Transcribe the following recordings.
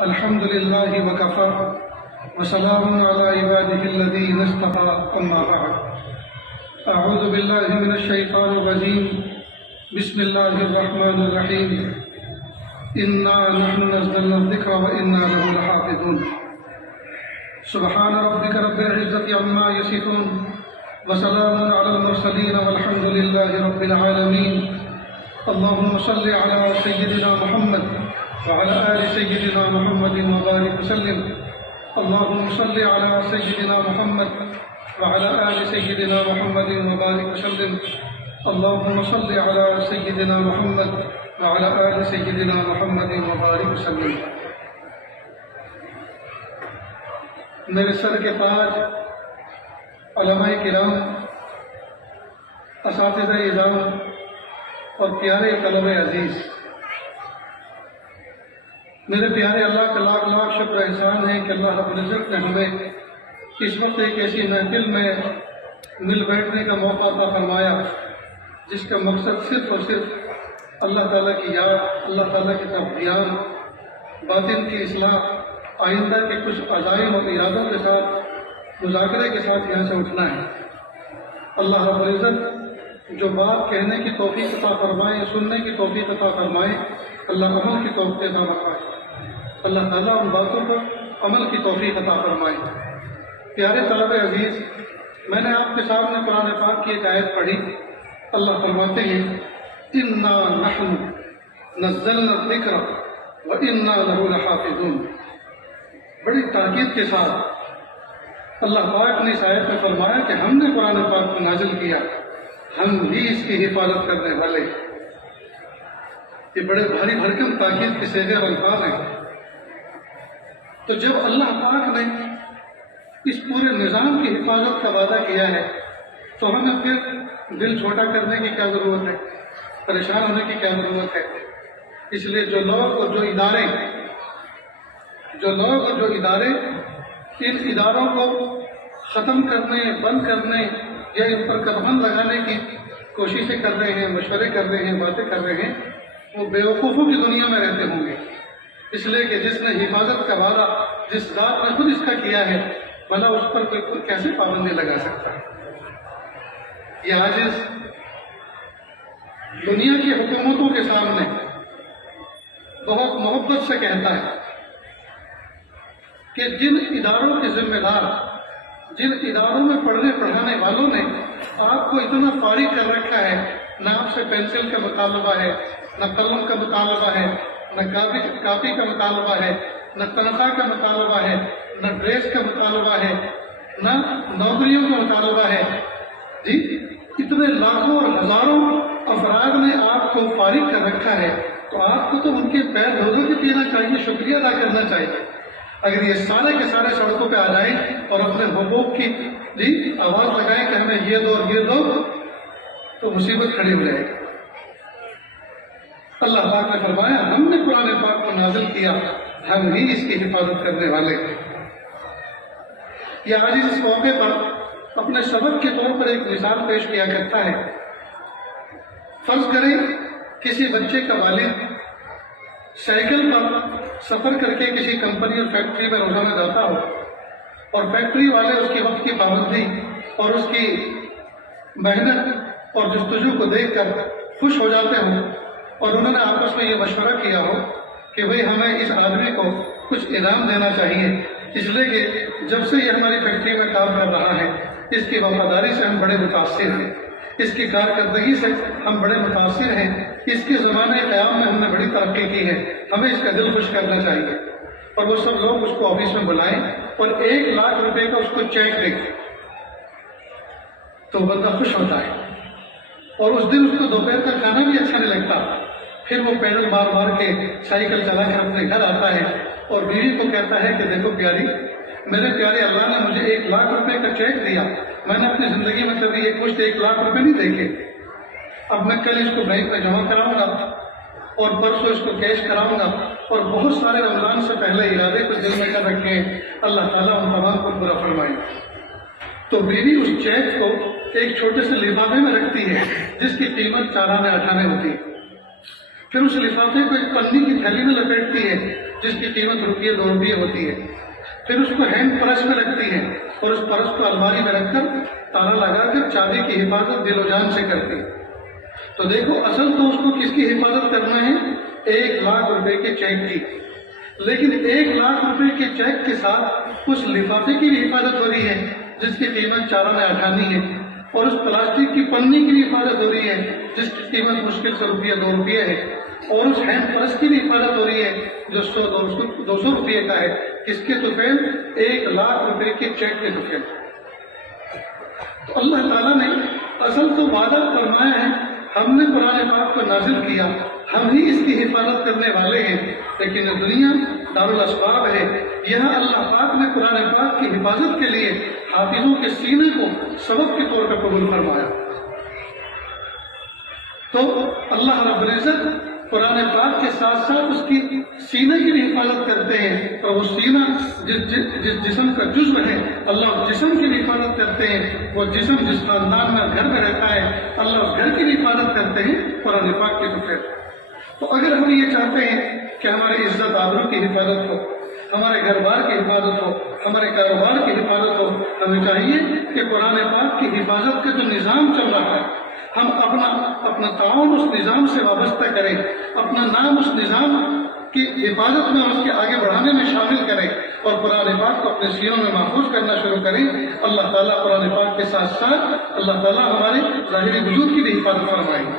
الحمد لله وكفى وسلام على عباده الذين اصطفى أما بعد أعوذ بالله من الشيطان الرجيم بسم الله الرحمن الرحيم إنا نحن نزلنا الذكر وإنا له لحافظون سبحان ربك رب العزة عما يصفون وسلام على المرسلين والحمد لله رب العالمين اللهم صل على سيدنا محمد وعلى آل سيدنا محمد وبارك وسلم اللهم صل على سيدنا محمد وعلى آل سيدنا محمد وبارك وسلم اللهم صل على سيدنا محمد وعلى آل سيدنا محمد وبارك وسلم. میرے سر کے تاج علماء کرام، اساتذہ اعزام اور پیارے طلبہ عزیز، میرے پیارے اللہ کا لاکھ لاکھ شکر احسان ہے کہ اللہ رب العزت نے ہمیں اس وقت ایک ایسی محفل میں مل بیٹھنے کا موقع عطا فرمایا جس کا مقصد صرف اور صرف اللہ تعالیٰ کی یاد، اللہ تعالیٰ کی طرف دھیان، باطن کی اصلاح، آئندہ کے کچھ عزائم اور ارادوں کے ساتھ مذاکرے کے ساتھ یہاں سے اٹھنا ہے. اللہ رب العزت جو بات کہنے کی توفیق عطا فرمائے، سننے کی توفیق عطا فرمائے، اللہ عمل کی توفیق عطا فرمائے. اللہ تعالیٰ ان باتوں پر عمل کی توفیق عطا فرمائے. پیارے طلبہ عزیز، میں نے آپ کے سامنے قرآن پاک کی ایک آیت پڑھی. اللہ فرماتے ہیں اِنَّا نَحْنُ نَزَّلْنَا الذِّكْرَ وَإِنَّا لَهُ لَحَافِظُونَ. بڑی تاکید کے ساتھ اللہ پاک نے اس آیت میں فرمایا کہ ہم نے قرآن پاک کو نازل کیا، ہم بھی اس کی حفاظت کرنے والے. یہ بڑے بھاری بھرکم تاکید کے صیغے اور الفاظ ہیں. تو جب اللہ پاک نے اس پورے نظام کی حفاظت کا وعدہ کیا ہے تو ہمیں پھر دل چھوٹا کرنے کی کیا ضرورت ہے، پریشان ہونے کی کیا ضرورت ہے. اس لیے جو لوگ اور جو ادارے ان اداروں کو ختم کرنے، بند کرنے یا ان پر قدغن لگانے کی کوششیں کر رہے ہیں، مشورے کر رہے ہیں، باتیں کر رہے ہیں، وہ بیوقوفوں کی دنیا میں رہتے ہوں گے. اس لیے کہ جس نے حفاظت کا وعدہ جس ذات نے خود اس کا کیا ہے، بھلا اس پر کوئی کیسے پابندی لگا سکتا ہے. یہ عاجز دنیا کی حکومتوں کے سامنے بہت محبت سے کہتا ہے کہ جن اداروں کے ذمہ دار، جن اداروں میں پڑھنے پڑھانے والوں نے آپ کو اتنا فارغ کر رکھا ہے، نہ آپ سے پینسل کا مطالبہ ہے، نہ قلم کا مطالبہ ہے، نہ کاپی کا مطالبہ ہے، نہ تنخواہ کا مطالبہ ہے، نہ ڈریس کا مطالبہ ہے، نہ نوکریوں کا مطالبہ ہے. جی اتنے لاکھوں اور ہزاروں افراد نے آپ کو فارغ کر رکھا ہے، تو آپ کو تو ان کے پیر دھو کے پینا چاہیے، شکریہ ادا کرنا چاہیے. اگر یہ سارے کے سارے سڑکوں پہ آ جائیں اور اپنے حقوق کی آواز لگائیں کہ ہمیں یہ دو اور یہ دو، تو مصیبت کھڑی ہو جائے گی. اللہ پاک نے فرمایا ہم نے قرآن پاک کو نازل کیا، ہم ہی اس کی حفاظت کرنے والے ہیں. یہ عاجز اس موقع پر اپنے سبق کے طور پر ایک مثال پیش کیا کرتا ہے. فرض کریں کسی بچے کا والد سائیکل پر سفر کر کے کسی کمپنی اور فیکٹری میں روزانہ جاتا ہو، اور فیکٹری والے اس کی وقت کی پابندی اور اس کی محنت اور جستجو کو دیکھ کر خوش ہو جاتے ہوں، اور انہوں نے آپس میں یہ مشورہ کیا ہو کہ بھئی ہمیں اس آدمی کو کچھ انعام دینا چاہیے، اس لیے کہ جب سے یہ ہماری فیکٹری میں کام کر رہا ہے اس کی وفاداری سے ہم بڑے متاثر ہیں، اس کی کارکردگی سے ہم بڑے متاثر ہیں، اس کے زمانے قیام میں ہم نے بڑی ترقی کی ہے، ہمیں اس کا دل خوش کرنا چاہیے. اور وہ سب لوگ اس کو آفس میں بلائیں اور 1,00,000 روپے کا اس کو چیک دیں تو بندہ خوش ہوتا ہے. اور اس دن اس کو دوپہر کا کھانا بھی اچھا نہیں لگتا. پھر وہ پیڈل مار مار کے سائیکل چلا کر اپنے گھر آتا ہے اور بیوی کو کہتا ہے کہ دیکھو پیاری، میرے پیارے اللہ نے مجھے 1,00,000 روپے کا چیک دیا، میں نے اپنی زندگی میں کبھی ایک مشت 1,00,000 روپے نہیں دیکھے. اب میں کل اس کو بینک میں جمع کراؤں گا اور پرسوں اس کو کیش کراؤں گا. اور بہت سارے رمضان سے پہلے ارادے کو دل میں کر رکھے ہیں، اللہ تعالیٰ ان تمام کو پورا فرمائے. تو بیوی اس چیک کو ایک چھوٹے سے لفافے میں رکھتی ہے جس کی قیمت 4 آنے 8 آنے ہوتی ہے. پھر اس لفافے کو ایک پنی کی تھیلی میں لپیٹتی ہے جس کی قیمت روپیے 2 روپیے ہوتی ہے، پھر اس کو ہینڈ پرس میں رکھتی ہے اور اس پرس کو الماری میں رکھ کر تالا لگا کر چابی کی حفاظت دل و جان سے کرتی ہے۔ تو دیکھو اصل تو اس کو کس کی حفاظت کرنا ہے؟ 1 لاکھ روپے کے چیک کی، لیکن 1 لاکھ روپے کے چیک کے ساتھ اس لفافے کی بھی حفاظت ہو رہی ہے جس کی قیمت 4 آنے 18 ہے، اور اس پلاسٹک کی پنی کی بھی حفاظت ہو رہی ہے جس کی قیمت مشکل سے روپیہ 2 روپیے ہے، اور اس ہینڈ پرس کی بھی حفاظت ہو رہی ہے جو 200 روپیے کا ہے۔ کس کے طفیل؟ 1 لاکھ روپے کے چیک کے طفیل۔ تو اللہ تعالیٰ نے اصل تو وعدہ فرمایا ہے، ہم نے قرآن پاک کو نازل کیا، ہم ہی اس کی حفاظت کرنے والے ہیں، لیکن دنیا دارالاسباب ہے، یہاں اللہ پاک نے قرآن پاک کی حفاظت کے لیے حافظوں کے سینے کو سبب کے طور پر قبول فرمایا۔ تو اللہ رب العزت قرآن پاک کے ساتھ ساتھ اس کی سینے کی بھی حفاظت کرتے ہیں، اور وہ سینہ جس جسم کا جزو ہے اللہ جسم کی بھی حفاظت کرتے ہیں، وہ جسم جس خاندان میں گھر میں رہتا ہے اللہ اس گھر کی بھی حفاظت کرتے ہیں قرآن پاک کے ذکر۔ تو اگر ہم یہ چاہتے ہیں کہ ہماری عزت آبرو کی حفاظت ہو، ہمارے گھر بار کی حفاظت ہو، ہمارے کاروبار کی حفاظت ہو، ہمیں چاہیے کہ قرآن پاک کی حفاظت کا جو نظام چل رہا ہے ہم اپنا تعاون اس نظام سے وابستہ کریں، اپنا نام اس نظام کی حفاظت میں اور اس کے آگے بڑھانے میں شامل کریں، اور قرآن پاک کو اپنے سینوں میں محفوظ کرنا شروع کریں۔ اللہ تعالیٰ قرآن پاک کے ساتھ ساتھ اللہ تعالیٰ ہمارے ظاہری وجود کی بھی حفاظت فرمائیں گے۔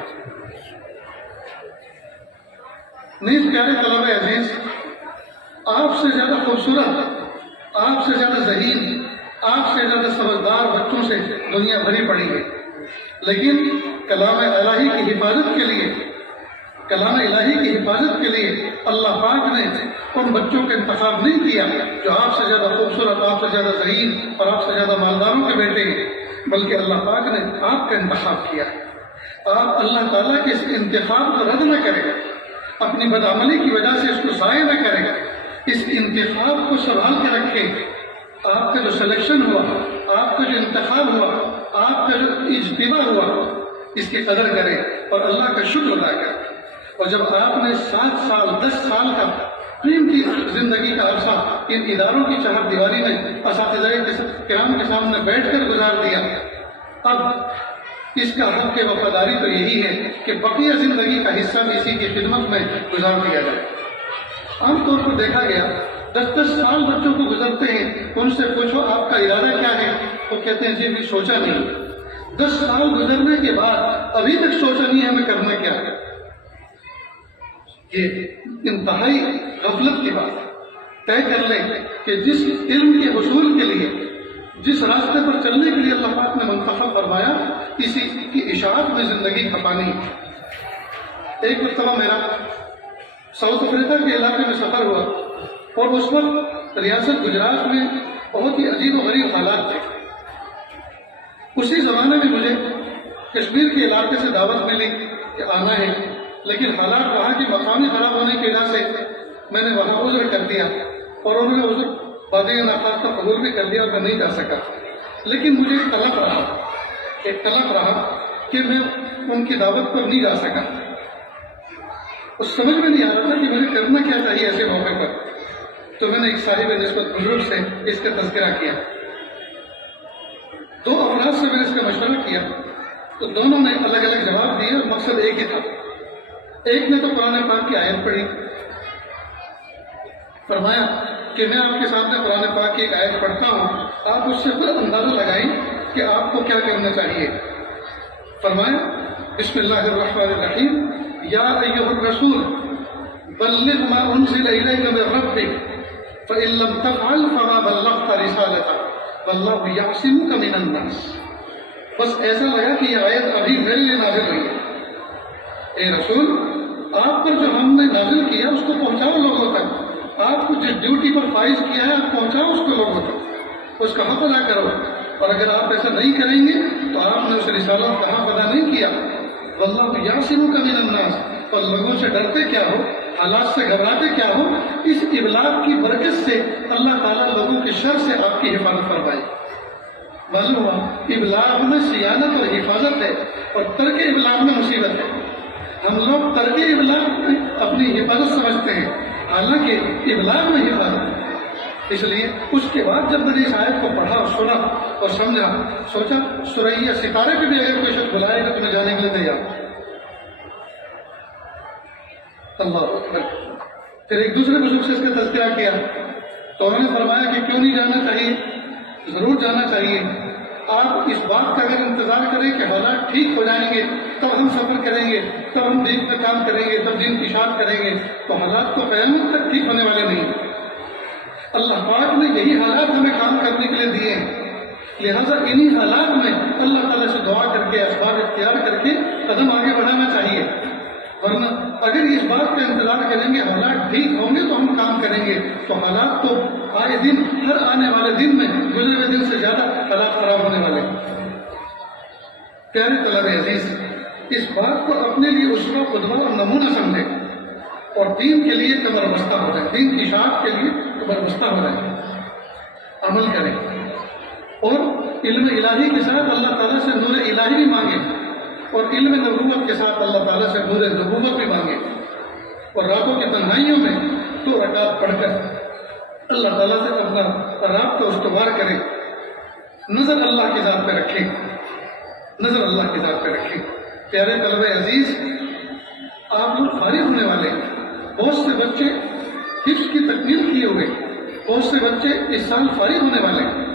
نیز پیارے طلبہ عزیز، آپ سے زیادہ خوبصورت، آپ سے زیادہ ذہین، آپ سے زیادہ سمجھدار بچوں سے دنیا بھری پڑی ہے، لیکن کلام الہی کی حفاظت کے لیے، کلام الہی کی حفاظت کے لیے اللہ پاک نے ان بچوں کا انتخاب نہیں کیا جو آپ سے زیادہ خوبصورت، آپ سے زیادہ ذہین اور آپ سے زیادہ مالداروں کے بیٹے ہیں، بلکہ اللہ پاک نے آپ کا انتخاب کیا۔ آپ اللہ تعالیٰ کے اس انتخاب کو رد نہ کریں، اپنی بدعملی کی وجہ سے اس کو ضائع نہ کریں، اس انتخاب کو سنبھال کے رکھیں۔ آپ کا جو سلیکشن ہوا، آپ کا جو انتخاب ہوا، آپ کا جو اجتماع ہوا، اس کی قدر کریں اور اللہ کا شکر ادا کریں۔ اور جب آپ نے 7 سال 10 سال کا قیمتی زندگی کا عرصہ ان اداروں کی چہار دیواری میں اساتذہ کرام کے سامنے بیٹھ کر گزار دیا، اب اس کا حق وفاداری تو یہی ہے کہ بقیہ زندگی کا حصہ بھی اسی کی خدمت میں گزار دیا جائے۔ عام طور پر دیکھا گیا 10 سال بچوں کو گزرتے ہیں، ان سے پوچھو آپ کا ارادہ کیا ہے، وہ کہتے ہیں جی ابھی سوچا نہیں۔ 10 سال گزرنے کے بعد ابھی تک سوچا نہیں ہمیں کرنا کیا ہے، یہ انتہائی غفلت کی بات ہے۔ طے کر لیں کہ جس علم کے حصول کے لیے، جس راستے پر چلنے کے لیے اللہ پاک نے منتخب فرمایا، اسی کی اشاعت میں زندگی کھپانی۔ ایک مرتبہ میرا ساؤتھ افریقہ کے علاقے میں سفر ہوا، اور اس وقت ریاست گجرات میں بہت ہی عجیب و غریب حالات تھے۔ اسی زمانے میں مجھے کشمیر کے علاقے سے دعوت ملی کہ آنا ہے، لیکن حالات وہاں کی مقامی خراب ہونے کی وجہ سے میں نے وہاں عذر کر دیا، اور انہوں نے عذر بادی نفاذ کا قبول بھی کر دیا اور میں نہیں جا سکا۔ لیکن مجھے ایک طلب رہا کہ میں ان کی دعوت پر نہیں جا سکا۔ اس سمجھ میں نہیں آ رہا تھا کہ مجھے کرنا کیا چاہیے ایسے موقع پر۔ تو میں نے ایک صاحب نسبت بزرگ سے اس کا تذکرہ کیا، 2 افراد سے میں نے اس کا مشورہ کیا، تو دونوں نے الگ الگ جواب دیے اور مقصد ایک ہی تھا۔ ایک نے تو قرآن پاک کی آیت پڑھی، فرمایا کہ میں آپ کے سامنے قرآن پاک کی ایک آیت پڑھتا ہوں، آپ اس سے خود اندازہ لگائیں کہ آپ کو کیا کرنا چاہیے۔ فرمایا بسم اللہ الرحمن الرحیم، یا ایھا الرسول بلغ ما انزل الیک من ربک فإن لم تفعل فما بلغت رسالتہ واللہ یعصمک من الناس۔ بس ایسا لگا کہ یہ آیت ابھی میرے لیے نازل ہوئی ہے۔ اے رسول، آپ پر جو ہم نے نازل کیا اس کو پہنچاؤ لوگوں تک، آپ کو جس ڈیوٹی پر فائز کیا ہے آپ پہنچاؤ اس کو لوگوں تک، اس کا حق ادا کرو۔ اور اگر آپ ایسا نہیں کریں گے تو آپ نے اس رسالت کا حق ادا نہیں کیا۔ واللہ یعصمک من الناس، اور لوگوں سے ڈرتے کیا ہو، حالات سے گھبراتے کیا ہو، اس ابلاغ کی برکت سے اللہ تعالیٰ لوگوں کے شر سے آپ کی حفاظت فرمائے۔ معلوم ہوا ابلاغ میں صیانت اور حفاظت ہے، اور ترک ابلاغ میں مصیبت ہے۔ ہم لوگ ترک ابلاغ اپنی حفاظت سمجھتے ہیں، حالانکہ ابلاغ میں ہی فرق ہے۔ اس لیے اس کے بعد جب میں نے اس آیت کو پڑھا اور سنا اور سمجھا، سوچا سریا ستارے پہ بھی اگر کوئی شخص بلائے گا تو میں جانے کے لیے تیار ہوں۔ اللہ اکبر۔ پھر ایک دوسرے بزرگ سے اس کا تذکرہ کیا تو انہوں نے فرمایا کہ کیوں نہیں جانا چاہیے، ضرور جانا چاہیے۔ آپ اس بات کا اگر انتظار کریں کہ حالات ٹھیک ہو جائیں گے تب ہم سفر کریں گے، تب ہم دین کا کام کریں گے، تب دین کی اشاعت کریں گے، تو حالات تو قیامت تک ٹھیک ہونے والے نہیں۔ اللہ پاک نے یہی حالات ہمیں کام کرنے کے لیے دیے ہیں، لہٰذا انہی حالات میں اللہ تعالیٰ سے دعا کر کے اسباب اختیار کر کے قدم آگے بڑھانا چاہیے۔ ورنہ اگر اس بات کا انتظار کریں گے حالات ٹھیک ہوں گے تو ہم کام کریں گے، تو حالات تو آئے دن، ہر آنے والے دن میں گزرے ہوئے دن سے زیادہ حالات خراب ہونے والے ہیں۔ پیارے طلبہ عزیز، اس بات کو اپنے لیے اسوہ، قدوہ اور نمونہ سمجھیں اور دین کے لیے کمر بستہ ہو جائیں، دین کی اشاعت کے لیے کمر بستہ ہو جائیں، عمل کریں اور علم الہی کے ساتھ اللہ تعالیٰ سے نور الہی بھی مانگیں اور علم نبوت کے ساتھ اللہ تعالیٰ سے نور نبوت بھی مانگیں، اور راتوں کی تنہائیوں میں 2 رکعت پڑھ کر اللہ تعالیٰ سے اپنا رابطہ استوار کریں، نظر اللہ کی ذات پہ رکھیں، نظر اللہ کی ذات پہ رکھیں۔ پیارے طلبہ عزیز، آپ لوگ فارغ ہونے والے ہیں، بہت سے بچے حفظ کی تکمیل کیے ہوئے، بہت سے بچے اس سال فارغ ہونے والے ہیں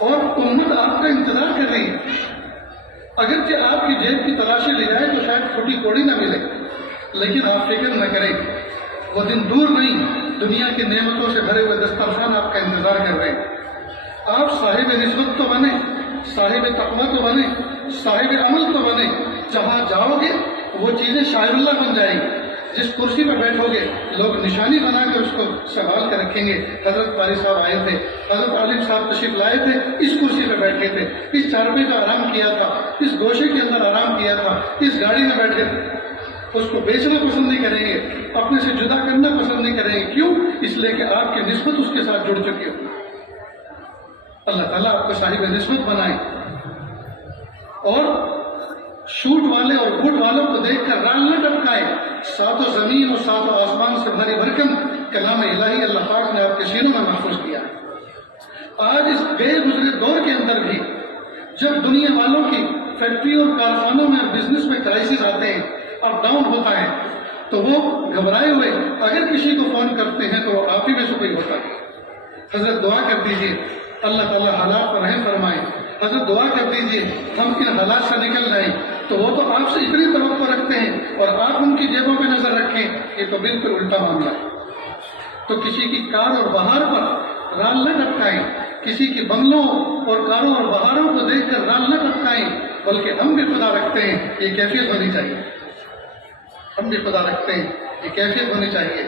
اور امت آپ کا انتظار کر رہی ہے۔ اگرچہ آپ کی جیب کی تلاشی لی جائے تو شاید پھوٹی کوڑی نہ ملے، لیکن آپ فکر نہ کریں، وہ دن دور نہیں، دنیا کی نعمتوں سے بھرے ہوئے دسترخوان آپ کا انتظار کر رہے ہیں۔ آپ صاحب نسبت تو بنے، صاحب تقویٰ تو بنے، صاحب عمل تو بنے، جہاں جاؤ گے وہ چیزیں شاعر اللہ بن جائیں گی۔ جس کرسی پہ بیٹھو گے لوگ نشانی بنا کر اس کو سنبھال کر رکھیں گے۔ حضرت قاری صاحب آئے تھے، حضرت عالم صاحب تشریف لائے تھے، اس کرسی پہ بیٹھے تھے، اس چارپے کا آرام کیا تھا، اس گوشے کے اندر آرام کیا تھا، اس گاڑی میں بیٹھے تھے۔ اس کو بیچنا پسند نہیں کریں گے، اپنے سے جدا کرنا پسند نہیں کریں گے۔ کیوں؟ اس لیے کہ آپ کی نسبت اس کے ساتھ جڑ چکی ہو۔ اللہ تعالیٰ آپ کو صاحب نسبت بنائے اور شوٹ والے اور بوٹ والوں کو دیکھ کر رال نہ ٹپکائے۔ ساتوں زمین اور ساتوں آسمان سے بھری بھرکم کلام الہی اللہ پاک نے آپ کے سینوں میں محفوظ کیا۔ آج اس بے گزرے دور کے اندر بھی جب دنیا والوں کی فیکٹری اور کارخانوں میں اور بزنس میں کرائسس آتے ہیں، اپ ڈاؤن ہوتا ہے، تو وہ گھبرائے ہوئے اگر کسی کو فون کرتے ہیں تو وہ آپ ہی میں سے کوئی ہوتا ہے۔ حضرت دعا کر دیجیے اللہ تعالیٰ حالات پر رحم فرمائے، حضرت دعا کر دیجیے ہم ان حالات سے نکل جائیں۔ تو وہ تو آپ سے اتنی توقع رکھتے ہیں اور آپ ان کی جیبوں پہ نظر رکھیں، یہ تو بالکل الٹا معاملہ ہے۔ تو کسی کی کار اور بہار پر رال نہ ٹپکائیں، کسی کی بنگلوں اور کاروں اور بہاروں کو دیکھ کر رال نہ ٹپکائیں، بلکہ ہم بھی خدا رکھتے ہیں، یہ کیفیت ہونی چاہیے۔ ہم بھی خدا رکھتے ہیں، یہ کیفیت ہونی چاہیے۔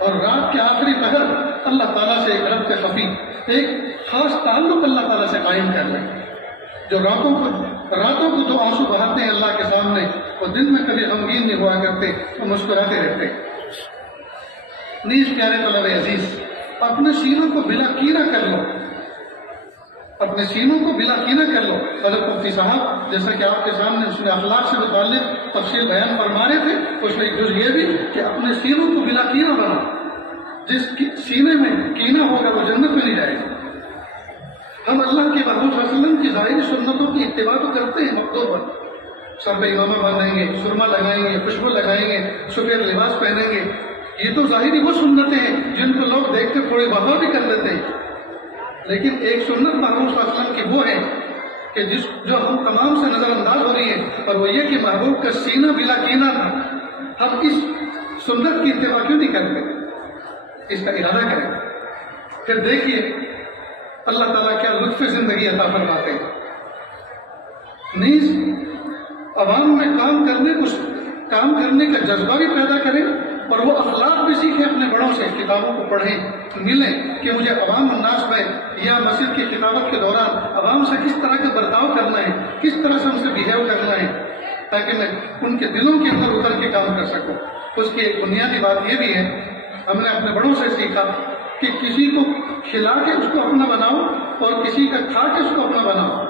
اور رات کے آخری پہر اللہ تعالیٰ سے ایک ربط خفی، ایک خاص تعلق اللہ تعالیٰ سے قائم کر لیں۔ جو راتوں کو تو آنسو بہاتے ہیں اللہ کے سامنے، وہ دن میں کبھی غمگین نہیں ہوا کرتے، وہ مسکراتے رہتے۔ نیز پیارے طلبہ عزیز، اپنے سینوں کو بلا کینہ کر لو، اپنے سینوں کو بلا کینہ کر لو۔ حضرت مفتی صاحب جیسا کہ آپ کے سامنے اس نے اخلاق سے متعلق تفصیل بیان فرما رہے تھے، اس میں ایک جز یہ بھی کہ اپنے سینوں کو بلا کینہ بناؤ۔ جس سینے میں کینہ ہوگا وہ جنت میں نہیں جائے گا۔ ہم اللہ کے محبوب صلی اللہ علیہ وسلم کی ظاہری سنتوں کی اتباع تو کرتے ہیں مقدور پر، سر پہ امامہ باندھیں گے، سرما لگائیں گے، خوشبو لگائیں گے، سفید لباس پہنیں گے، یہ تو ظاہری وہ سنتیں ہیں جن کو لوگ دیکھ کر تھوڑی بہا بھی کر لیتے ہیں۔ لیکن ایک سنت محبوب صلی اللہ علیہ وسلم کی وہ ہے کہ جو ہم تمام سے نظر انداز ہو رہی ہے، اور وہ یہ کہ محبوب کا سینہ بلا کینہ تھا۔ ہم اس سنت کی اتباع کیوں نہیں کرتے؟ اس کا ارادہ کریں، پھر دیکھیے اللہ تعالیٰ کیا لطف زندگی عطا فرماتے ہیں۔ نیز عوام میں کام کرنے کا جذبہ بھی پیدا کریں اور وہ اخلاق بھی سیکھیں اپنے بڑوں سے، کتابوں کو پڑھیں، ملیں کہ مجھے عوام الناس میں یا مسجد کی خطابت کے دوران عوام سے کس طرح کا برتاؤ کرنا ہے، کس طرح سے ان سے بہیو کرنا ہے، تاکہ میں ان کے دلوں کے اندر اتر کے کام کر سکوں۔ اس کی ایک بنیادی بات یہ بھی ہے، ہم نے اپنے بڑوں سے سیکھا کہ کسی کو کھلا کے اس کو اپنا بناؤ اور کسی کا کھا کے اس کو اپنا بناؤ۔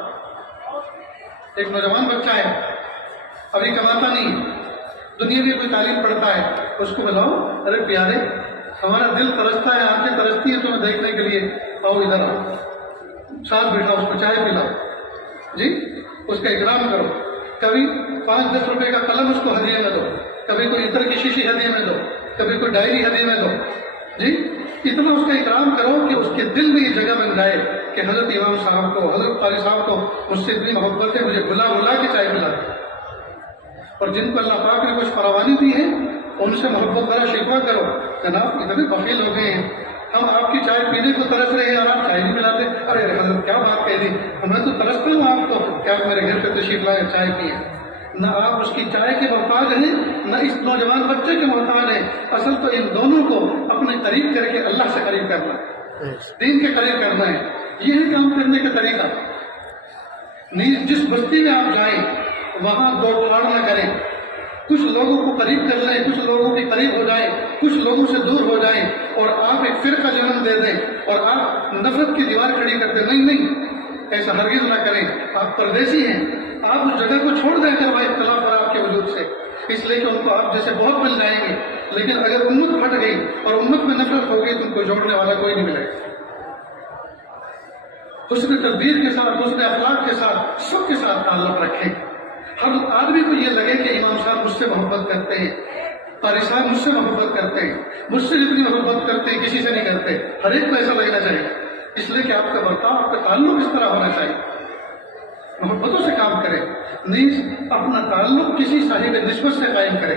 ایک نوجوان بچہ ہے، ابھی کماتا نہیں ہے، دنیا میں کوئی تعلیم پڑھتا ہے، اس کو بلاؤ ارے پیارے ہمارا دل ترستا ہے، آنکھیں ترستی ہیں تمہیں دیکھنے کے لیے، آؤ ادھر آؤ، ساتھ بیٹھاؤ، اس کو چائے پلاؤ، جی اس کا اکرام کرو، کبھی 5-10 روپے کا قلم اس کو ہدیے میں دو، کبھی کوئی عطر کی شیشی ہدیے میں دو، کبھی کوئی ڈائری ہدیے میں دو، جی اتنا اس کا اکرام کرو کہ اس کے دل میں یہ جگہ بن جائے کہ حضرت امام صاحب کو، حضرت قاری صاحب کو مجھ سے اتنی محبت ہے، مجھے بلا بلا کے چائے پلا دے۔ اور جن کو اللہ پاک نے کچھ فراوانی دی ہے ان سے محبت کرو، شکوہ کرو، جناب اتنے بخیل ہو گئے ہیں، ہم آپ کی چائے پینے کو ترس رہے ہیں اور آپ چائے نہیں پلاتے۔ ارے حضرت کیا بات کہہ دی، میں تو ترستا ہوں آپ کو کہ آپ میرے گھر پہ تشریف لائے چائے پیے۔ نہ آپ اس کی چائے کے محتاج ہیں، نہ اس نوجوان بچے کے محتاج ہیں، اصل تو ان دونوں کو اپنے قریب کر کے اللہ سے قریب کرنا ہے، دین کے قریب کرنا ہے، یہ ہے کام کرنے کا طریقہ۔ جس بستی میں آپ جائیں وہاں دوڑ پھاڑ نہ کریں، کچھ لوگوں کو قریب کر لیں، کچھ لوگوں کے قریب ہو جائیں، کچھ لوگوں سے دور ہو جائیں اور آپ ایک فرقہ جنم دے دیں اور آپ نفرت کی دیوار کھڑی کر دیں۔ نہیں، ایسا ہرگز نہ کریں، آپ پردیسی ہیں، آپ اس جگہ کو چھوڑ دیں کر بھائی اختلاف اور آپ کے وجود سے، اس لیے کہ ان کو آپ جیسے بہت مل جائیں گے، لیکن اگر امت پھٹ گئی اور امت میں نفرت ہو گئی تو ان کو جوڑنے والا کوئی نہیں ملے گا۔ حسن تدبیر کے ساتھ، حسن اخلاق کے ساتھ، سب کے ساتھ تعلق رکھیں۔ ہر آدمی کو یہ لگے کہ امام صاحب مجھ سے محبت کرتے ہیں، قاری صاحب مجھ سے محبت کرتے ہیں، مجھ سے جتنی محبت کرتے ہیں کسی سے نہیں کرتے، ہر ایک کو ایسا لگنا چاہیے، اس لیے کہ آپ کا برتاؤ، آپ کا تعلق اس طرح ہونا چاہیے، محبتوں سے کام کریں، نہیں اپنا تعلق کسی صاحب نسبت سے قائم کریں،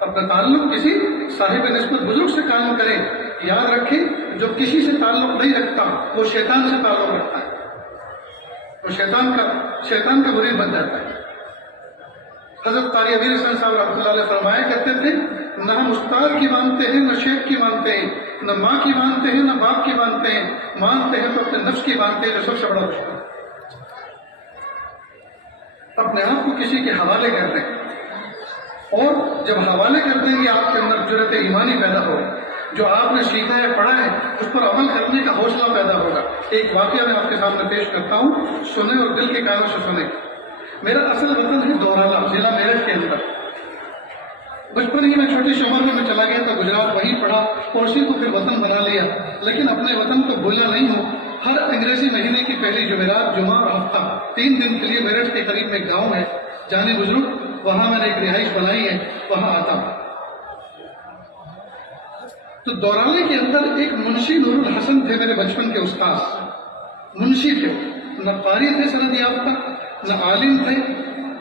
اپنا تعلق کسی صاحب نسبت بزرگ سے قائم کریں۔ یاد رکھیں جو کسی سے تعلق نہیں رکھتا وہ شیطان سے تعلق رکھتا ہے، وہ شیطان کا مرید بن جاتا ہے۔ حضرت قاری امیر حسین صاحب رحمۃ اللہ علیہ فرمایا کرتے تھے، نہ ہم استاد کی مانتے ہیں، نہ شیخ کی مانتے ہیں، نہ ماں کی مانتے ہیں، نہ باپ کی مانتے ہیں، مانتے ہیں تو اپنے نفس کی مانتے ہیں، جو سب سے بڑا دشمن۔ اپنے آپ کو کسی کے حوالے کر دیں، اور جب حوالے کر دیں گے آپ کے اندر جرأت ایمانی پیدا ہوگی، جو آپ نے سیکھا ہے، پڑھا ہے، اس پر عمل کرنے کا حوصلہ پیدا ہوگا۔ ایک واقعہ میں آپ کے سامنے پیش کرتا ہوں، سنیں اور دل کے کانوں سے سنیں۔ میرا اصل وطن ہے دورالا، ضلع میرٹھ کے اندر۔ بچپن ہی میں چھوٹی سی عمر میں چلا گیا تھا گجرات، وہیں پڑھا اور اسی کو پھر وطن بنا لیا، لیکن اپنے وطن کو بھولا نہیں ہوں۔ ہر انگریزی مہینے کی پہلی جمعرات، جمعہ اور ہفتہ 3 دن کے لیے میرٹھ کے قریب میں ایک گاؤں ہے جانی بزرگ، وہاں میں نے ایک رہائش بنائی ہے، وہاں آتا ہوں۔ تو دورالے کے اندر ایک منشی نور الحسن تھے، میرے بچپن کے استاد، منشی تھے، نہ قاری تھے سند یافتہ، نہ عالم تھے،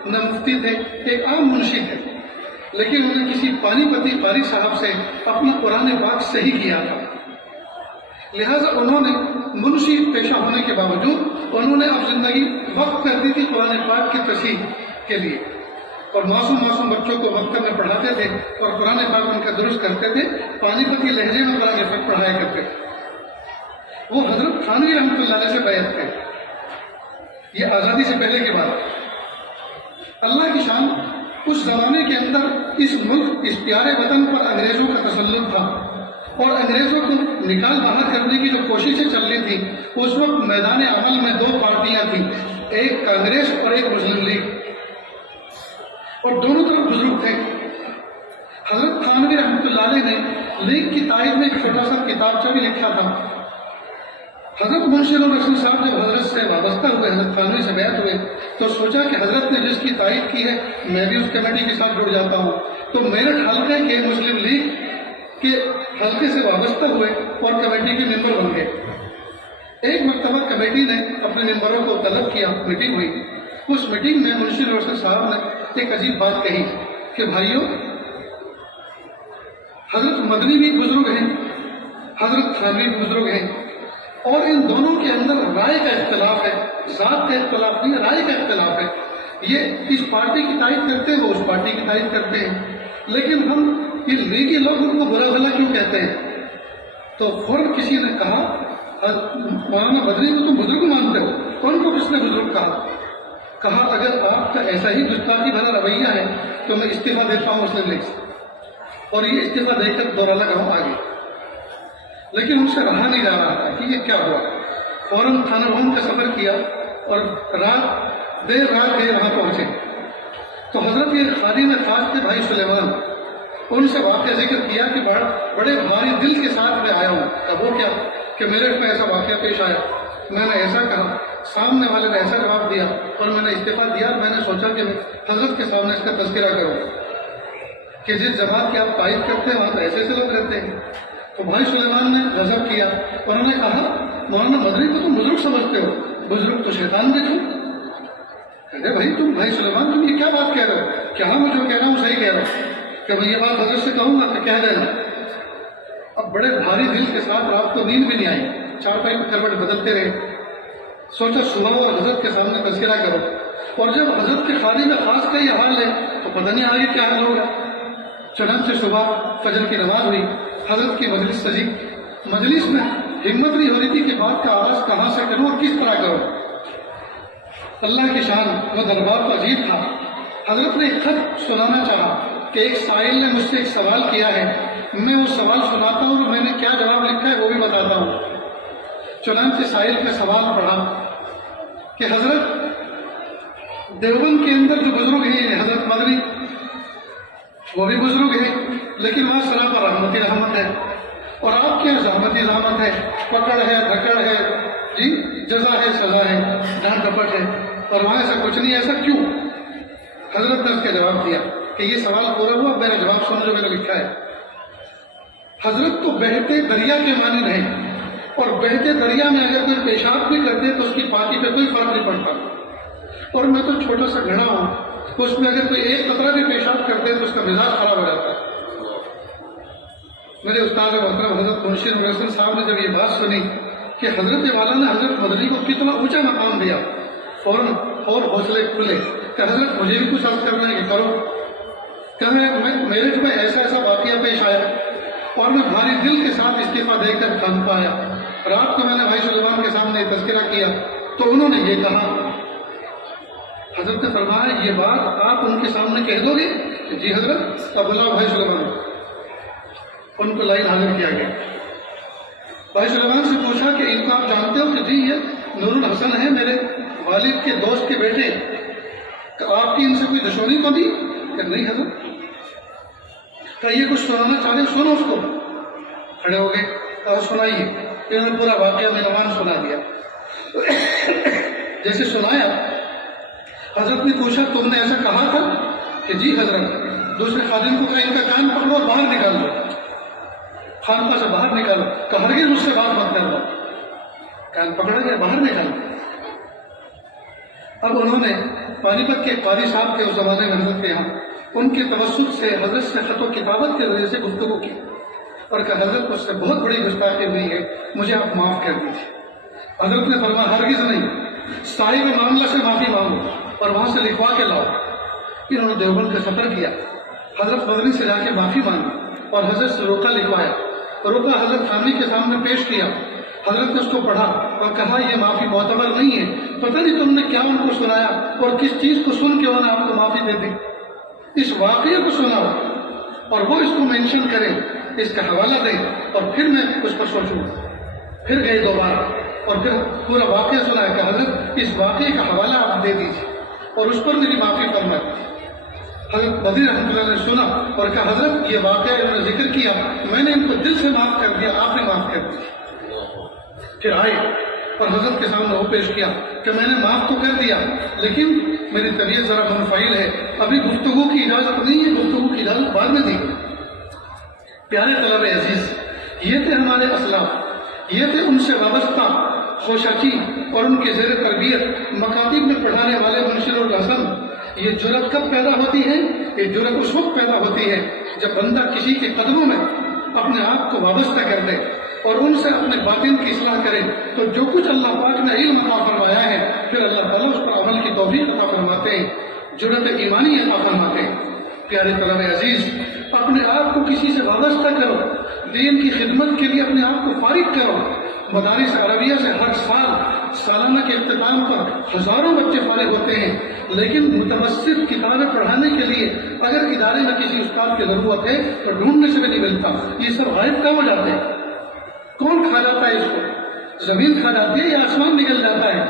نہ مفتی تھے، ایک عام منشی تھے، لیکن انہوں نے کسی پانی پتی قاری صاحب سے اپنا قرآن پاک صحیح کیا تھا، لہٰذا انہوں نے منشی پیشہ ہونے کے باوجود انہوں نے اب زندگی وقف کر دی تھی قرآن پاک کی تصحیح کے لیے، اور معصوم بچوں کو مکتب میں پڑھاتے تھے اور قرآن پاک ان کا درست کرتے تھے، پانی پتی لہجے میں قرآن پاک پڑھایا کرتے تھے۔ وہ حضرت تھانوی رحمۃ اللہ علیہ سے بیعت تھے، یہ آزادی سے پہلے کی بات۔ اللہ کی شان، اس زمانے کے اندر اس ملک، اس پیارے وطن پر انگریزوں کا تسلط تھا، اور انگریزوں کو نکال باہر کرنے کی جو کوششیں چل رہی تھیں، اس وقت میدان عمل میں 2 پارٹیاں تھیں، ایک کانگریس اور ایک مسلم لیگ، اور دونوں طرف بزرگ تھے۔ حضرت تھانوی رحمۃ اللہ علیہ نے لیگ کی تائید میں ایک چھوٹا سا کتابچہ بھی لکھا تھا۔ حضرت منشی نور الحسن صاحب جب حضرت سے وابستہ ہوئے، حضرت تھانوی سے بیعت ہوئے، تو سوچا کہ حضرت نے جس کی تائید کی ہے میں بھی اس کمیٹی کے ساتھ جڑ جاتا ہوں، تو میرٹھ حلقے کے مسلم لیگ کے حلقے سے وابستہ ہوئے اور کمیٹی کے ممبر بن گئے۔ ایک مرتبہ کمیٹی نے اپنے ممبروں کو طلب کیا، میٹنگ ہوئی، اس میٹنگ میں منشی نور الحسن صاحب نے ایک عجیب بات کہی کہ بھائیوں، حضرت مدنی بھی بزرگ ہیں، حضرت تھانوی بھی بزرگ ہیں، اور ان دونوں کے اندر رائے کا اختلاف ہے، ذات کا اختلاف نہیں، رائے کا اختلاف ہے، یہ اس پارٹی کی تائید کرتے ہیں، وہ اس پارٹی کی تائید کرتے ہیں، لیکن ہم یہ لیگی لوگ ان کو برا بھلا کیوں کہتے ہیں؟ تو فوراً کسی نے کہا، مولانا بدری کو تم بزرگ مانتے ہو؟ کون کو کس نے بزرگ کہا اگر آپ کا ایسا ہی گستاخی بھرا رویہ ہے تو میں استعفیٰ دیتا ہوں مسلم لیگ سے، اور یہ استعفیٰ دے کر دورالہ گاؤں آ گئے، لیکن ان سے رہا نہیں جا رہا تھا کہ یہ کیا ہوا۔ فوراً تھانہ روم کا سفر کیا اور دیر رات گئے، وہاں پہنچے تو حضرت یہ خادم خاص تھے بھائی سلیمان، ان سے واقعہ ذکر کیا کہ بڑے بھاری دل کے ساتھ میں آیا ہوں. اب وہ کیا کہ میرے میں ایسا واقعہ پیش آیا, میں نے ایسا کہا, سامنے والے نے ایسا جواب دیا اور میں نے استعفیٰ دیا. میں نے سوچا کہ حضرت کے سامنے اس کا تذکرہ کروں کہ جس جماعت کی آپ تائید کرتے ہیں وہاں تو ایسے لوگ رہتے ہیں. تو بھائی سلیمان نے غضب کیا اور انہوں نے کہا مولانا مدنی کو تم بزرگ سمجھتے ہو, بزرگ تو شیطان بھی تم. کہتے بھائی تم بھائی سلیمان تم یہ کیا بات کہہ رہے ہو؟ کہ ہاں میں جو کہہ رہا ہوں صحیح کہہ رہا ہوں, کہ میں یہ بات حضرت سے کہوں گا کہ کہہ دینا. اب بڑے بھاری دل کے ساتھ رات کو نیند بھی نہیں آئی, چارپائی پر کروٹ بدلتے رہے. سوچا صبح اور حضرت کے سامنے تذکرہ کرو, اور جب حضرت کے خالی میں خاص کا یہ حال ہے تو پتہ نہیں آگے کیا حال ہوگا. چنانچہ صبح فجر کی نماز ہوئی, حضرت کی مجلس سجی. مجلس میں ہمت نہیں ہو رہی تھی کہ بات کا آغاز کہاں سے کروں اور کس طرح کروں. اللہ کی شان وہ دربار کا عجیب تھا. حضرت نے ایک خط سنانا چاہا کہ ایک سائل نے مجھ سے ایک سوال کیا ہے, میں وہ سوال سناتا ہوں اور میں نے کیا جواب لکھا ہے وہ بھی بتاتا ہوں. چنانچہ سائل کا سوال پڑھا کہ حضرت دیوبند کے اندر جو بزرگ ہیں حضرت مدنی وہ بھی بزرگ ہیں, لیکن وہاں سنا پر رحمتی رحمت ہے اور آپ کے زحمتی زحمت ہے, پکڑ ہے, دھکڑ ہے, جی جزا ہے, سزا ہے, ڈانٹ ڈپٹ ہے, اور وہاں ایسا کچھ نہیں. ایسا کیوں؟ حضرت نے اس کا جواب دیا کہ یہ سوال پورا ہوا, میرا جواب سن جو میں نے لکھا ہے. حضرت تو بہتے دریا کے مانند ہیں, اور بہتے دریا میں اگر کوئی پیشاب بھی کرتے تو اس کی پاکی پہ کوئی فرق نہیں پڑتا, اور میں تو چھوٹا سا گھڑا ہوں, اس میں اگر کوئی ایک قطرہ بھی پیشاب کرتے تو اس کا مزاج خراب ہو جاتا ہے. میرے استاد محترم حضرت منشی محسن صاحب نے جب یہ بات سنی کہ حضرت والا نے حضرت مدنی کو کتنا اونچا مقام دیا, فوراً اور حوصلے کھلے کہ حضرت مجھے بھی کچھ عرض کرنا ہے کہ کرو. کہ میرے میں ایسا ایسا واقعہ پیش آیا اور میں بھاری دل کے ساتھ استعفیٰ دے کر کھان پایا. رات کو میں نے بھائی سلیمان کے سامنے تذکرہ کیا تو انہوں نے یہ کہا. حضرت نے فرمایا یہ بات آپ ان کے سامنے کہہ دو گے؟ جی حضرت. اب بلاؤ بھائی سلیمان. ان کو لائن حاضر کیا گیا. بھائی سلیمان سے پوچھا کہ ان کو آپ جانتے ہو؟ کہ جی یہ نور الحسن ہے, میرے والد کے دوست کے بیٹے. کہ آپ کی ان سے کوئی دشمنی تو نہیں؟ کہ نہیں حضرت. کہ یہ کچھ سنانا چاہتے سنو اس کو. کھڑے ہو گئے اور سنائیے. انہوں نے پورا واقعہ میں نمان سنا دیا. جیسے سنایا حضرت نے پوچھا تم نے ایسا کہا تھا؟ کہ جی حضرت. دوسرے خادم کو کہا ان کا کان پکڑو اور باہر نکال دو, خانقاہ سے باہر نکالو. کہ ہرگز مجھ سے بات مت کرو. کان پکڑا گیا, باہر نکالو. اب انہوں نے پانی پت کے قاضی صاحب کے اس زمانے میں حضرت کے یہاں ان کے توسط سے حضرت سے خط و کتابت کے ذریعے سے گفتگو کی اور کہ حضرت اس سے بہت بڑی گستاخی ہوئی ہے, مجھے آپ معاف کر دیجیے. حضرت نے فرمایا ہرگز نہیں, صاحب معاملہ سے معافی مانگو اور وہاں سے لکھوا کے لاؤ. انہوں نے دیوبند کا سفر کیا, حضرت مدنی سے جا کے معافی مانگی اور حضرت سے روکا لکھوایا. روکا حضرت خانوی کے سامنے پیش کیا. حضرت نے اس کو پڑھا اور کہا یہ معافی معتبر نہیں ہے, پتہ نہیں تم نے کیا ان کو سنایا اور کس چیز کو سن کے انہوں نے آپ کو معافی دے دی. اس واقعے کو سناؤ اور وہ اس کو مینشن کرے, اس کا حوالہ دے اور پھر میں اس پر سوچوں. پھر گئے 2 بار اور پھر پورا واقعہ سنا کہ حضرت اس واقعے کا حوالہ آپ دے دیجیے اور اس پر میری معافی فرمائے. حضرت بدی رحمۃ اللہ نے سنا اور کہا حضرت یہ واقعہ انہوں نے ذکر کیا, میں نے ان کو دل سے معاف کر دیا, آپ نے معاف کر دیا. پھر آئے اور حضرت کے سامنے وہ پیش کیا کہ میں نے معاف تو کر دیا لیکن میری طبیعت ذرا منفعل ہے, ابھی گفتگو کی اجازت نہیں ہے, گفتگو کی اجازت بعد میں دی. پیارے طلب عزیز, یہ تھے ہمارے اسلاف, یہ تھے ان سے وابستہ خوشاچی اور ان کے زیر تربیت مکاتب میں پڑھانے والے منشی نور الحسن. یہ جرأت کب پیدا ہوتی ہے؟ یہ جرأت اس وقت پیدا ہوتی ہے جب بندہ کسی کے قدموں میں اپنے آپ کو وابستہ کر دے اور ان سے اپنے باطن کی اصلاح کرے. تو جو کچھ اللہ پاک نے علم عطا فرمایا ہے پھر اللہ تعالیٰ اس پر عمل کی توفیق عطا فرماتے ہیں, جرأت ایمانی عطا فرماتے ہیں. پیارے طلبہ عزیز, اپنے آپ کو کسی سے وابستہ کرو, دین کی خدمت کے لیے اپنے آپ کو فارغ کرو. مدارس عربیہ سے ہر سال سالانہ کے اختتام پر ہزاروں بچے فارغ ہوتے ہیں, لیکن متوسط کتابیں پڑھانے کے لیے اگر ادارے میں کسی استاد کی ضرورت ہے تو ڈھونڈنے سے بھی نہیں ملتا. یہ سب غائب کہاں ہو جاتے ہیں؟ کون کھا جاتا ہے اس کو؟ زمین کھا جاتی ہے یا آسمان نکل جاتا ہے؟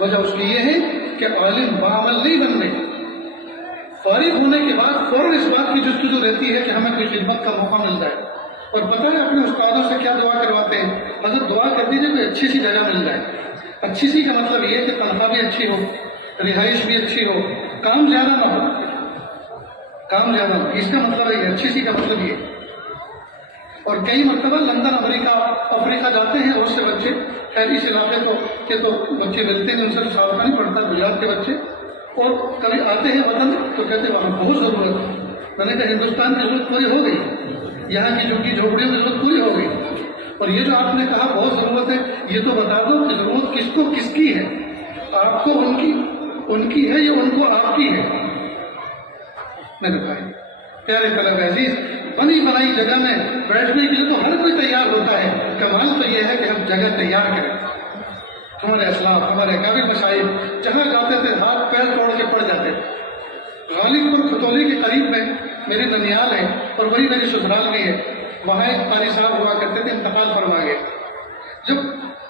وجہ اس کی یہ ہے کہ عالم بعمل نہیں بننے, فارغ ہونے کے بعد فوراً اس بات کی جستجو رہتی ہے کہ ہمیں کوئی خدمت کا موقع مل جائے. اور پتہ ہے اپنے استادوں سے کیا دعا کرواتے ہیں؟ حضرت دعا کر دیجیے کوئی اچھی سی جگہ مل جائے. اچھی سی کا مطلب یہ ہے کہ تنخواہ بھی اچھی ہو, رہائش بھی اچھی ہو, کام زیادہ نہ ہو. کام زیادہ ہو اس کا مطلب ہے اچھی سی کا مطلب یہ. اور کئی مرتبہ لندن, امریکہ, افریقہ جاتے ہیں بہت سے بچے, خیر اس علاقے کے تو بچے ملتے ہیں ان سے مسابقہ نہیں پڑتا, گجرات کے بچے, اور کبھی آتے ہیں وطن تو کہتے ہیں وہاں بہت ضرورت ہے. میں نے کہا ہندوستان کی ضرورت پوری ہو گئی, یہاں کی جھگی جھوپڑیوں کی ضرورت پوری ہو گئی. اور یہ جو آپ نے کہا بہت ضرورت ہے, یہ تو بتا دو کہ ضرورت کس کو کس کی ہے. آپ کو ان کی ہے یا ان کو آپ کی ہے؟ میں نے کہا پیارے طلب عزیز, بنی بنائی جگہ میں بیٹھنے کے لیے تو ہر کوئی تیار ہوتا ہے. کمال تو یہ ہے کہ ہم جگہ تیار کریں. ہمارے اسلاف, ہمارے قابل مشاہد جہاں جاتے تھے ہاتھ پیر توڑ کے پڑ جاتے تھے. غالب پور کھتولی کے قریب میں میری ننیال ہے اور وہی میری سسرال بھی ہے. وہاں ایک قاری صاحب ہوا کرتے تھے, انتقال فرما گئے. جب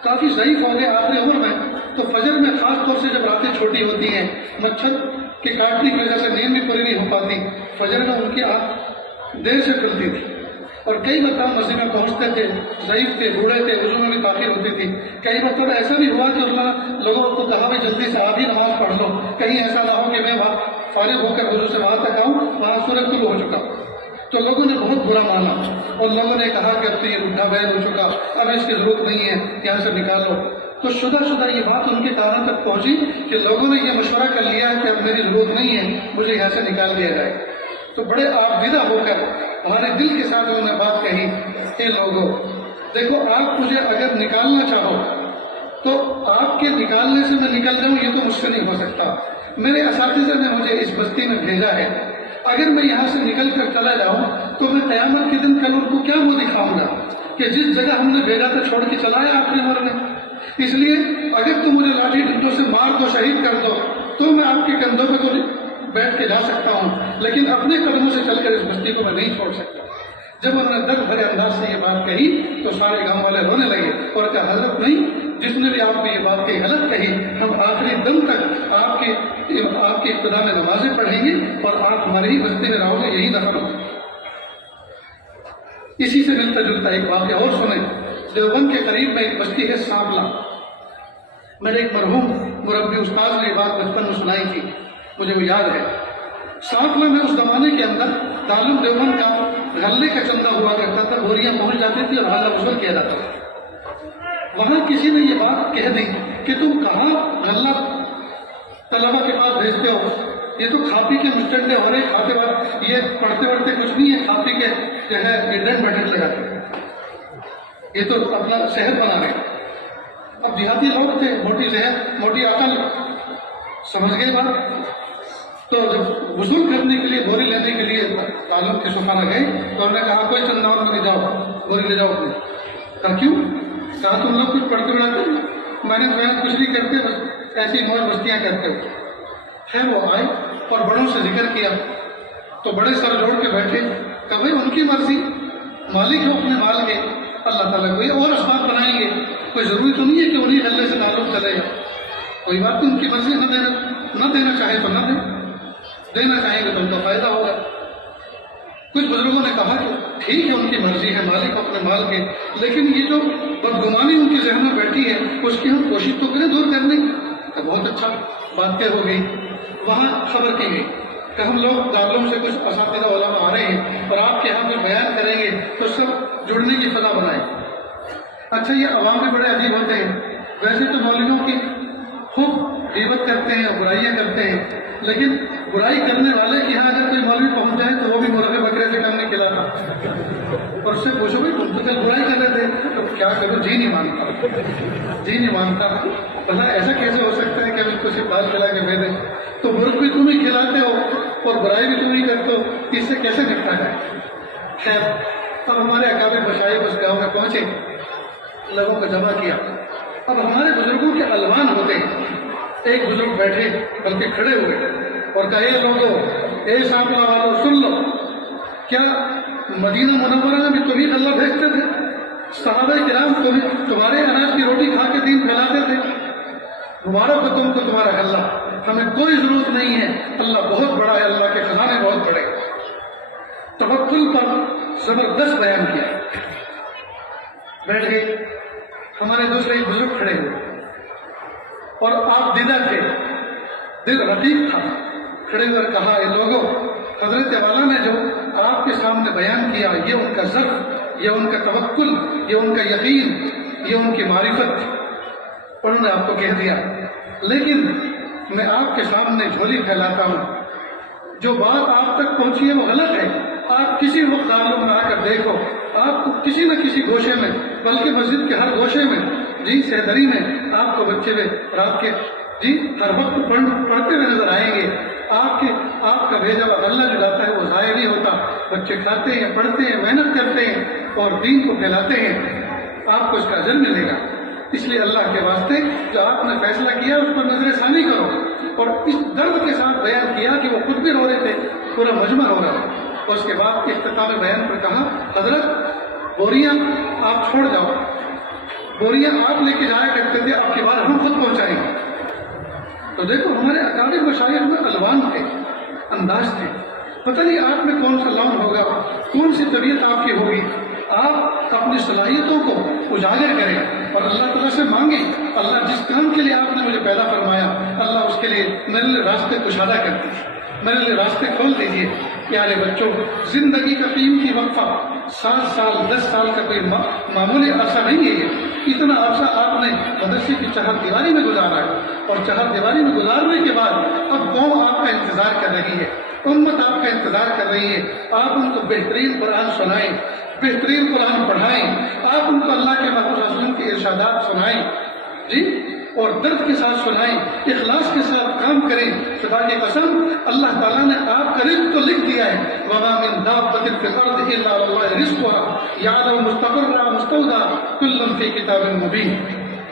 کافی ضعیف ہو گئے آخری عمر میں, تو فجر میں خاص طور سے جب راتیں چھوٹی ہوتی ہیں, مچھر کے کاٹنے کی وجہ سے نیند بھی پوری نہیں ہو پاتی, فجر میں ان کی آنکھ دیر سے کھلتی تھی. اور کئی مرتبہ مسجد میں پہنچتے تھے, ضعیف تھے, بوڑھے تھے, وضو میں بھی تاخیر ہوتی تھی. کئی مرتبہ ایسا بھی ہوا کہ اللہ لوگوں کو کہا بھی جلدی سے آپ ہی نماز پڑھ لو, کہیں ایسا نہ ہو کہ میں فارغ ہو کر وضو سے وہاں تک آؤں, وہاں سورج طلوع ہو چکا. تو لوگوں نے بہت برا مانا اور لوگوں نے کہا کہ اب تو یہ بڈھا بیل ہو چکا, اب اس کی ضرورت نہیں ہے, یہاں سے نکالو. تو شدہ یہ بات ان کے کانوں تک پہنچی کہ لوگوں نے یہ مشورہ کر لیا کہ اب میری ضرورت نہیں ہے, مجھے یہاں سے نکال دیا جائے. تو بڑے آبدہ ہو کر ہمارے دل کے ساتھ انہوں نے بات کہی, اے لوگوں دیکھو, آپ مجھے اگر نکالنا چاہو تو آپ کے نکالنے سے میں نکل جاؤں یہ تو مجھ سے نہیں ہو سکتا. میرے اساتذہ نے مجھے اس بستی میں بھیجا ہے, اگر میں یہاں سے نکل کر چلا جاؤں تو میں قیامت کے دن کل ان کو کیا منہ دکھاؤں گا کہ جس جگہ ہم نے بھیجا تھا چھوڑ کے چلا ہے آخری عمر میں. اس لیے اگر تم مجھے لاٹھی ڈنڈوں سے مار دو, شہید کر دو, تو میں آپ کے کندھوں پہ تو بیٹھ کے جا سکتا ہوں, لیکن اپنے قدموں سے چل کر اس بستی کو میں نہیں چھوڑ سکتا. جب انہوں نے درد بھرے انداز سے یہ بات کہی تو سارے گاؤں والے رونے لگے اور کہا حضرت نہیں, جس نے بھی آپ کو یہ بات کہی غلط کہی, ہم آخری دم تک آپ کی ابتدا میں نمازیں پڑھیں گے اور آپ ہماری ہی بستی میں رہو گے, یہی دفن ہو. اسی سے ملتا جلتا ایک واقعہ اور سنیں. دیوبند کے قریب میں ایک بستی ہے سانپلا. میرے ایک مرحوم مربی استاد نے یہ بات بچپن میں سنائی تھی, مجھے وہ یاد ہے. سانپلا میں اس زمانے کے اندر دارالعلوم دیوبند کا غلے کا چندہ ہوا کرتا تھا, بوریاں پہنچ جاتی تھی اور غلہ وصول کیا جاتا تھا. وہاں کسی نے یہ بات کہہ دی کہ تم کہاں غلہ طلبہ کے پاس بھیجتے ہو, یہ تو کھا پی کے مسٹنڈے ہو رہے, کھاتے بعد یہ پڑھتے پڑھتے کچھ نہیں ہے, کھا پی کے جو ہے یہ ڈنڈ بیٹھے لگاتے, یہ تو اپنا صحت بنا رہے. اب دیہاتی لوگ تھے, موٹی ذہن موٹی عقل, سمجھ گئے بات. تو جب وصول کرنے کے لیے, بوری لینے کے لیے تعلق کے سفارہ گئے تو انہوں نے کہا کوئی چندہ اور لے جاؤ, بوری لے جاؤ اپنے. کہا کیوں؟ کہا تم لوگ کچھ پڑھتے پڑھاتے, میں نے کچھ نہیں کرتے, بس ایسی موج مستیاں کرتے ہو. ہے وہ آئے اور بڑوں سے ذکر کیا تو بڑے سر جوڑ کے بیٹھے, کہ بھائی ان کی مرضی, مالک ہو اپنے مال کے, اللہ تعالیٰ کوئی اور اسباب بنائیں گے, کوئی ضروری تو نہیں ہے کہ انہیں غلے سے تعلق چلے گا. کوئی بات نہیں, ان کی مرضی, نہ دینا چاہے تو نہ دیں, دینا چاہیں گے تو ان کا فائدہ ہوگا. کچھ بزرگوں نے کہا کہ ٹھیک ہے ان کی مرضی ہے, مالک اپنے مال کے, لیکن یہ جو بدگمانی ان کے ذہن میں بیٹھی ہے اس کی ہم کوشش تو کریں دور کرنے کی. بہت اچھا بات طے ہو گئی. وہاں خبر کی گئی کہ ہم لوگ دارالعلوم سے کچھ اساتذہ علماء آ رہے ہیں اور آپ کے یہاں پہ بیان کریں گے, تو سب جڑنے کی فضا بنائیں. اچھا, یہ عوام میں بڑے عجیب ہوتے ہیں. ویسے تو مولویوں کی خوب غیبت کرتے ہیں اور برائیاں کرتے ہیں, لیکن برائی کرنے والے کے یہاں اگر کوئی مولوی پہنچ جائے تو وہ بھی مرغے بکرے سے کام نہیں کھلاتا, اور اس سے پوچھو بھائی تم تو کل برائی کر رہے تھے, تو کیا کرو, جی نہیں مانتا. بھلا ایسا کیسے ہو سکتا ہے کہ ہم اس کو صرف دال کھلا کے بھیجیں, تو مرغ بھی تم ہی کھلاتے ہو اور برائی بھی تم ہی کرتے ہو, اس سے کیسے نپٹا جائے. خیر, اب ہمارے اکابر مشائخ اس گاؤں میں پہنچے, لوگوں کو جمع کیا. اب ہمارے بزرگوں کے الوان ہوتے ہیں. ایک بزرگ بیٹھے بلکہ کھڑے ہوئے اور کہا, اے لوگوں, اے سانپلا والوں, سن لو, کیا مدینہ منورہ میں بھی تمہیں غلہ بھیجتے تھے؟ صحابہ کرام تمہارے اناج کی روٹی کھا کے دین پھیلاتے تھے. مبارک ہو تم کو تمہارا غلہ, ہمیں کوئی ضرورت نہیں ہے، اللہ بہت بڑا ہے، اللہ کے خزانے بہت بڑے۔ توکل پر زبردست بیان کیا۔ بیٹھ گئے، ہمارے دوسرے ایک بزرگ کھڑے ہوئے اور آپ دیدہ تھے، دل رفیق تھا، کھڑے ہوئے کہا اے لوگوں، حضرت والا نے جو آپ کے سامنے بیان کیا یہ ان کا ضرف، یہ ان کا توکل، یہ ان کا یقین، یہ ان کی معرفت، انہوں نے آپ کو کہہ دیا۔ لیکن میں آپ کے سامنے جھولی پھیلاتا ہوں، جو بات آپ تک پہنچی ہے وہ غلط ہے۔ آپ کسی وقت عالم میں آ کر دیکھو، آپ کو کسی نہ کسی گوشے میں، بلکہ مسجد کے ہر گوشے میں، جی سہدری میں، آپ کو بچے میں رات کے ہر وقت پڑھتے ہوئے نظر آئیں گے۔ آپ کا بھیجا ہوا غلہ جو جاتا ہے وہ ضائع نہیں ہوتا، بچے کھاتے ہیں، پڑھتے ہیں، محنت کرتے ہیں اور دین کو پھیلاتے ہیں، آپ کو اس کا اجر ملے گا۔ اس لیے اللہ کے واسطے جو آپ نے فیصلہ کیا اس پر نظر ثانی کرو۔ اور اس درد کے ساتھ بیان کیا کہ وہ خود بھی رو رہے تھے، پورا مجمع رو رہا تھا۔ اور اس کے بعد اختتام بیان پر کہا حضرت بوریاں آپ چھوڑ جاؤ، بوریاں آپ لے کے جایا کرتے تھے، آپ کی بات ہم خود پہنچائیں گے۔ تو دیکھو ہمارے اکابر مشائخ میں الوان تھے، انداز تھے، پتہ نہیں آپ میں کون سا لون ہوگا، کون سی طبیعت آپ کی ہوگی۔ آپ اپنی صلاحیتوں کو اجاگر کریں اور اللہ تعالیٰ سے مانگیں، اللہ جس کام کے لیے آپ نے مجھے پیدا فرمایا اللہ اس کے لیے میرے لیے راستے کشادہ کر دیجیے، میرے لیے راستے کھول دیجیے۔ پیارے بچوں، زندگی کا قیمتی وقفہ 7 سال 10 سال کا کوئی معمولی عرصہ نہیں ہے یہ۔ اتنا عرصہ آپ نے مدرسے کی چہار دیواری میں گزارا ہے، اور چہار دیواری میں گزارنے کے بعد اب قوم آپ کا انتظار کر رہی ہے، امت آپ کا انتظار کر رہی ہے۔ آپ ان کو بہترین قرآن سنائیں، بہترین قرآن پڑھائیں، آپ ان کو اللہ کے محبوب صلی اللہ علیہ وسلم کی ارشادات سنائیں، جی، اور درد کے ساتھ سنائیں، اخلاص کے ساتھ کام کریں۔ خدا کی قسم اللہ تعالیٰ نے آپ کا رزق تو لکھ دیا ہے، وَمَا مِن دَابَّةٍ فِي الْأَرْضِ إِلَّا عَلَى اللَّهِ رِزْقُهَا يَعْلَمُ مُسْتَقَرَّهَا وَمُسْتَوْدَاهَا كُلٌّ فِي كِتَابٍ مُبِينٍ۔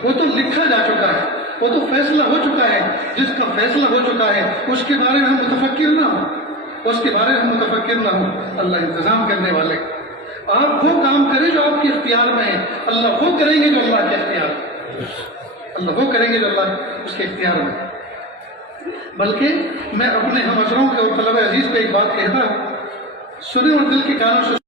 وہ تو لکھا جا چکا ہے، وہ تو فیصلہ ہو چکا ہے، جس کا فیصلہ ہو چکا ہے اس کے بارے میں ہم متفکر نہ ہوں، اس کے بارے میں ہم متفکر نہ ہوں۔ اللہ انتظام کرنے والے، آپ وہ کام کریں جو آپ کے اختیار میں ہے، اللہ وہ کریں گے جو اللہ کے اختیار میں، اللہ وہ کریں گے جو اللہ اس کے اختیار میں۔ بلکہ میں اپنے ہم ازروں کے اور طلبہ عزیز پہ ایک بات کہتا ہوں، سنے اور دل کے کانوں سے